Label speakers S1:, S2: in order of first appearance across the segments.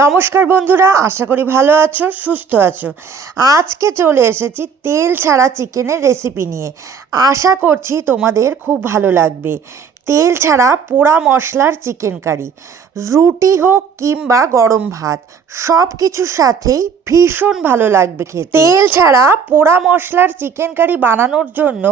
S1: নমস্কার বন্ধুরা, আশা করি ভালো আছো, সুস্থ আছো। আজকে চলে এসেছি তেল ছাড়া চিকেনের রেসিপি নিয়ে। আশা করছি তোমাদের খুব ভালো লাগবে। তেল ছাড়া পোড়া মশলার চিকেন কারি রুটি হোক কিংবা গরম ভাত সব কিছুর সাথেই ভীষণ ভালো লাগবে খেতে। তেল ছাড়া পোড়া মশলার চিকেন কারি বানানোর জন্য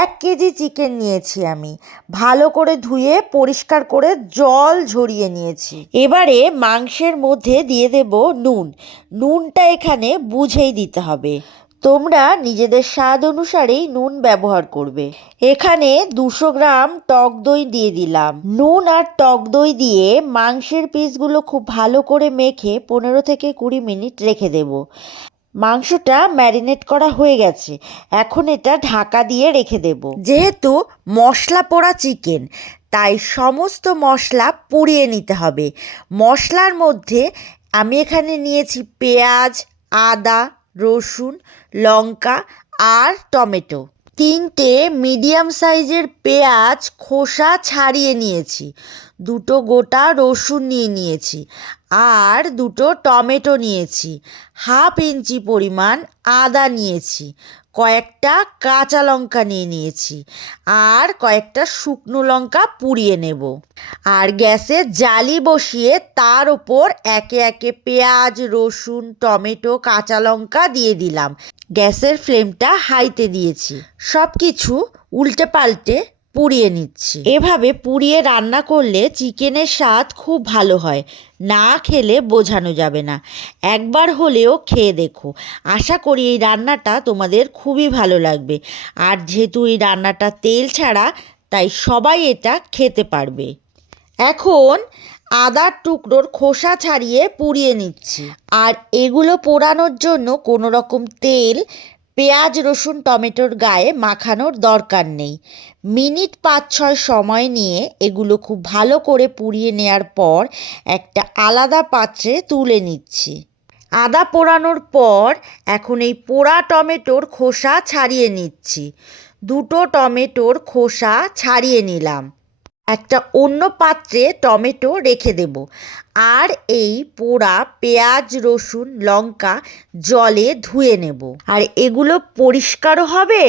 S1: এক কেজি চিকেন নিয়েছি আমি। ভালো করে ধুয়ে, পরিষ্কার করে জল ঝরিয়ে নিয়েছি। এবারে মাংসের মধ্যে দিয়ে দেব নুন। নুনটা এখানে বুঝেই দিতে হবে। তোমরা নিজেদের স্বাদ অনুসারেই নুন ব্যবহার করবে। এখানে দুশো গ্রাম টক দই দিয়ে দিলাম। নুন আর টক দই দিয়ে মাংসের পিসগুলো খুব ভালো করে মেখে পনেরো থেকে কুড়ি মিনিট রেখে দেব। মাংসটা ম্যারিনেট করা হয়ে গেছে। এখন এটা ঢাকা দিয়ে রেখে দেব। যেহেতু মশলা পোড়া চিকেন, তাই সমস্ত মশলা পুড়িয়ে নিতে হবে। মশলার মধ্যে আমি এখানে নিয়েছি পেঁয়াজ, আদা রসুন, লঙ্কা আর টমেটো। তিনটে মিডিয়াম সাইজের পেঁয়াজ খোসা ছাড়িয়ে নিয়েছি। দুটো গোটা রসুন নিয়ে নিয়েছি আর দুটো টমেটো নিয়েছি। হাফ ইঞ্চি পরিমাণ আদা নিয়েছি। কয়েকটা কাঁচা লঙ্কা নিয়ে নিয়েছি আর কয়েকটা শুকনো লঙ্কা পুড়িয়ে নেব। আর গ্যাসে জালি বসিয়ে তার ওপর একে একে পেঁয়াজ, রসুন, টমেটো, কাঁচা লঙ্কা দিয়ে দিলাম। গ্যাসের ফ্লেমটা হাইতে দিয়েছি। সব কিছু উল্টে পাল্টে পুড়িয়ে নিচ্ছি। এভাবে পুড়িয়ে রান্না করলে চিকেনের স্বাদ খুব ভালো হয়। না খেলে বোঝানো যাবে না। একবার হলেও খেয়ে দেখো। আশা করি এই রান্নাটা তোমাদের খুবই ভালো লাগবে। আর যেহেতু এই রান্নাটা তেল ছাড়া, তাই সবাই এটা খেতে পারবে। এখন আদার টুকরোর খোসা ছাড়িয়ে পুড়িয়ে নিচ্ছি। আর এগুলো পোড়ানোর জন্য কোনো রকম তেল পেঁয়াজ, রসুন, টমেটোর গায়ে মাখানোর দরকার নেই। মিনিট পাঁচ ছয় সময় নিয়ে এগুলো খুব ভালো করে পুড়িয়ে নেওয়ার পর একটা আলাদা পাত্রে তুলে নিচ্ছি। আদা পোড়ানোর পর এখন এই পোড়া টমেটোর খোসা ছাড়িয়ে নিচ্ছি। দুটো টমেটোর খোসা ছাড়িয়ে নিলাম। একটা অন্য পাত্রে টমেটো রেখে দেব। আর এই পোড়া পেঁয়াজ, রসুন, লঙ্কা জলে ধুয়ে নেব। আর এগুলো পরিষ্কারও হবে।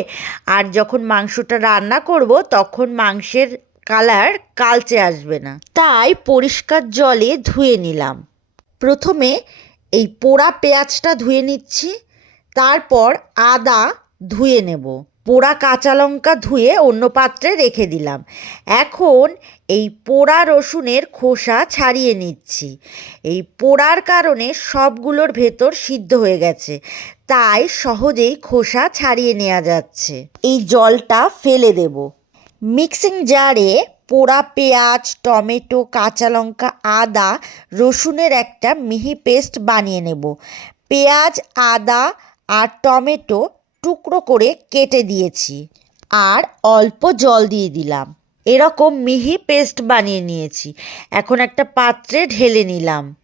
S1: আর যখন মাংসটা রান্না করব, তখন মাংসের কালার কালচে আসবে না। তাই পরিষ্কার জলে ধুয়ে নিলাম। প্রথমে এই পোড়া পেঁয়াজটা ধুয়ে নিচ্ছি। তারপর আদা ধুয়ে নেব। পোড়া কাঁচা লঙ্কা ধুয়ে অন্য পাত্রে রেখে দিলাম। এখন এই পোড়া রসুনের খোসা ছাড়িয়ে নিচ্ছি। এই পোড়ার কারণে সবগুলোর ভেতর সিদ্ধ হয়ে গেছে। তাই সহজেই খোসা ছাড়িয়ে নেওয়া যাচ্ছে। এই জলটা ফেলে দেব। মিক্সিং জারে পোড়া পেঁয়াজ, টমেটো, কাঁচা লঙ্কা, আদা, রসুনের একটা মিহি পেস্ট বানিয়ে নেব। পেঁয়াজ, আদা আর টমেটো টুকরো করে কেটে দিয়েছি আর অল্প জল দিয়ে দিলাম। এরকম মিহি পেস্ট বানিয়ে নিয়েছি। এখন একটা পাত্রে ঢেলে নিলাম।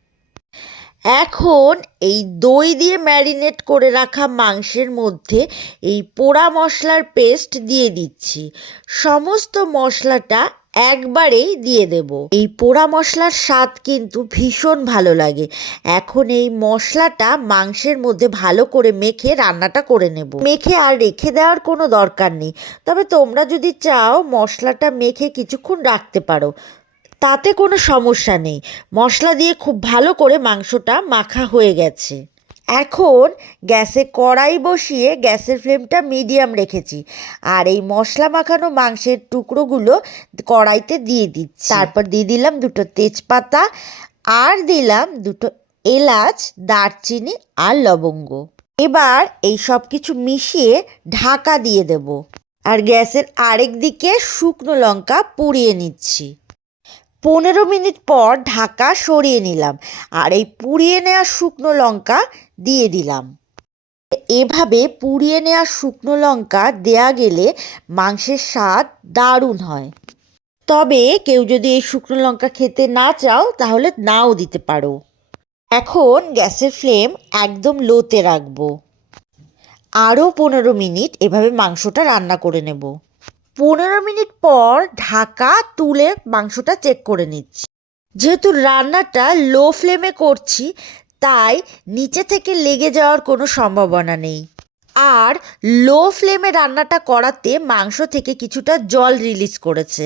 S1: এখন এই দই দিয়ে ম্যারিনেট করে রাখা মাংসের মধ্যে এই পোড়া মশলার পেস্ট দিয়ে দিচ্ছি। সমস্ত মশলাটা একবারেই দিয়ে দেব। এই পোড়া মশলার স্বাদ কিন্তু ভীষণ ভালো লাগে। এখন এই মশলাটা মাংসের মধ্যে ভালো করে মেখে রান্নাটা করে নেব। মেখে আর রেখে দেওয়ার কোনো দরকার নেই। তবে তোমরা যদি চাও মশলাটা মেখে কিছুক্ষণ রাখতে পারো, তাতে কোনো সমস্যা নেই। মশলা দিয়ে খুব ভালো করে মাংসটা মাখা হয়ে গেছে। এখন গ্যাসে কড়াই বসিয়ে গ্যাসের ফ্লেমটা মিডিয়াম রেখেছি। আর এই মশলা মাখানো মাংসের টুকরোগুলো কড়াইতে দিয়ে দিচ্ছি। তারপর দিয়ে দিলাম দুটো তেজপাতা আর দিলাম দুটো এলাচ দারচিনি আর লবঙ্গ। এবার এই সব কিছু মিশিয়ে ঢাকা দিয়ে দেব। আর গ্যাসের আরেক দিকে শুকনো লঙ্কা পুড়িয়ে নিচ্ছি। পনেরো মিনিট পর ঢাকা সরিয়ে নিলাম আর এই পুড়িয়ে নেওয়া শুকনো লঙ্কা দিয়ে দিলাম। এভাবে পুড়িয়ে নেওয়া শুকনো লঙ্কা দেয়া গেলে মাংসের স্বাদ দারুণ হয়। তবে কেউ যদি এই শুকনো লঙ্কা খেতে না চাও, তাহলে নাও দিতে পারো। এখন গ্যাসের ফ্লেম একদম লোতে রাখব। আরও পনেরো মিনিট এভাবে মাংসটা রান্না করে নেব। পনেরো মিনিট পর ঢাকা তুলে মাংসটা চেক করে নিচ্ছি। যেহেতু রান্নাটা লো ফ্লেমে করছি, তাই নিচে থেকে লেগে যাওয়ার কোনো সম্ভাবনা নেই। আর লো ফ্লেমে রান্নাটা করাতে মাংস থেকে কিছুটা জল রিলিজ করেছে।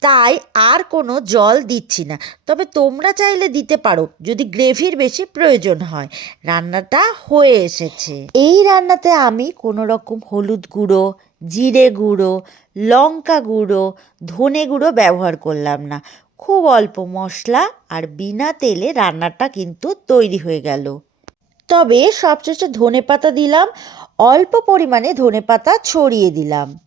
S1: তাই আর কোনো জল দিচ্ছি না। তবে তোমরা চাইলে দিতে পারো, যদি গ্রেভির বেশি প্রয়োজন হয়। রান্নাটা হয়ে এসেছে। এই রান্নাতে আমি কোনো রকম হলুদ গুঁড়ো, জিরে গুঁড়ো, লঙ্কা গুঁড়ো, ধনে গুঁড়ো ব্যবহার করলাম না। খুব অল্প মশলা আর বিনা তেলে রান্নাটা কিন্তু তৈরি হয়ে গেল। তবে সবশেষে ধনে পাতা দিলাম, অল্প পরিমাণে ধনে পাতা ছড়িয়ে দিলাম।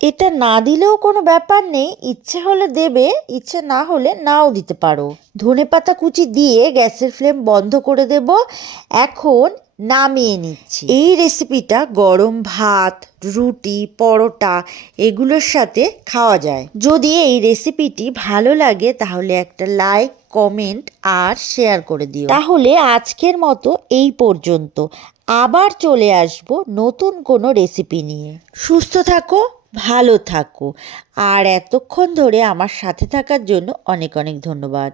S1: এটা না দিলেও কোনো ব্যাপার নেই, ইচ্ছে হলে দেবে, ইচ্ছে না হলে নাও দিতে পারো। ধনে পাতা কুচি দিয়ে গ্যাসের ফ্লেম বন্ধ করে দেব। এখন নামিয়ে নিচ্ছি। এই রেসিপিটা গরম ভাত, রুটি, পরোটা এগুলোর সাথে খাওয়া যায়। যদি এই রেসিপিটি ভালো লাগে, তাহলে একটা লাইক, কমেন্ট আর শেয়ার করে দিও। তাহলে আজকের মতো এই পর্যন্ত। আবার চলে আসব নতুন কোনো রেসিপি নিয়ে। সুস্থ থাকো ভালো থাকো। আর এতক্ষণ ধরে আমার সাথে থাকার জন্য অনেক অনেক ধন্যবাদ।